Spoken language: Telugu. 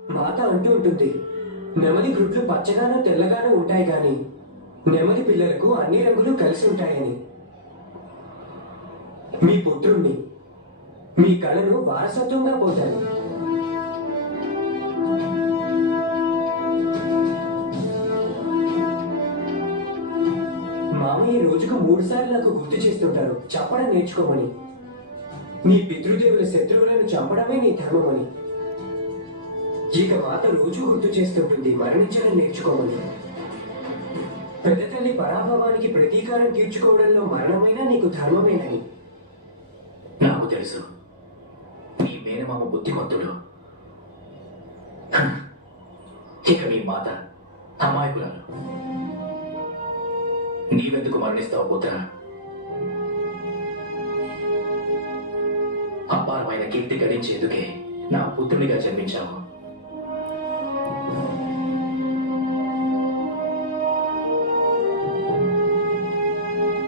మాత అంటూ ఉంటుంది, నెమలి గ్రుడ్లు పచ్చగానో తెల్లగానో ఉంటాయి గాని నెమలి పిల్లలకు అన్ని రంగులు కలిసి ఉంటాయని. మీ పుత్రుణ్ణి, మీ కళను వారసత్వంగా పోతాను. మామయ్య రోజుకు 3 సార్లు నాకు గుర్తు చేస్తుంటారు చెప్పడం నేర్చుకోమని. నీ పితృదేవుల శత్రువులను చంపడమే నీ ధర్మమని. ఇక మాత రోజు గుర్తు చేస్తుంటుంది మరణించడం నేర్చుకోమని. పెద్ద తల్లి పరాభవానికి ప్రతీకారం తీర్చుకోవడంలో మరణమైనా నీకు ధర్మమేనని. నాకు తెలుసు నీ మేనమామ బుద్ధిమంతుడు. ఇక మీ మాత అమాయకురాలు. నీవెందుకు మరణిస్తావు పుత్ర? అపారమైన కీర్తి గడించేందుకే నా పుత్రునిగా జన్మించావు.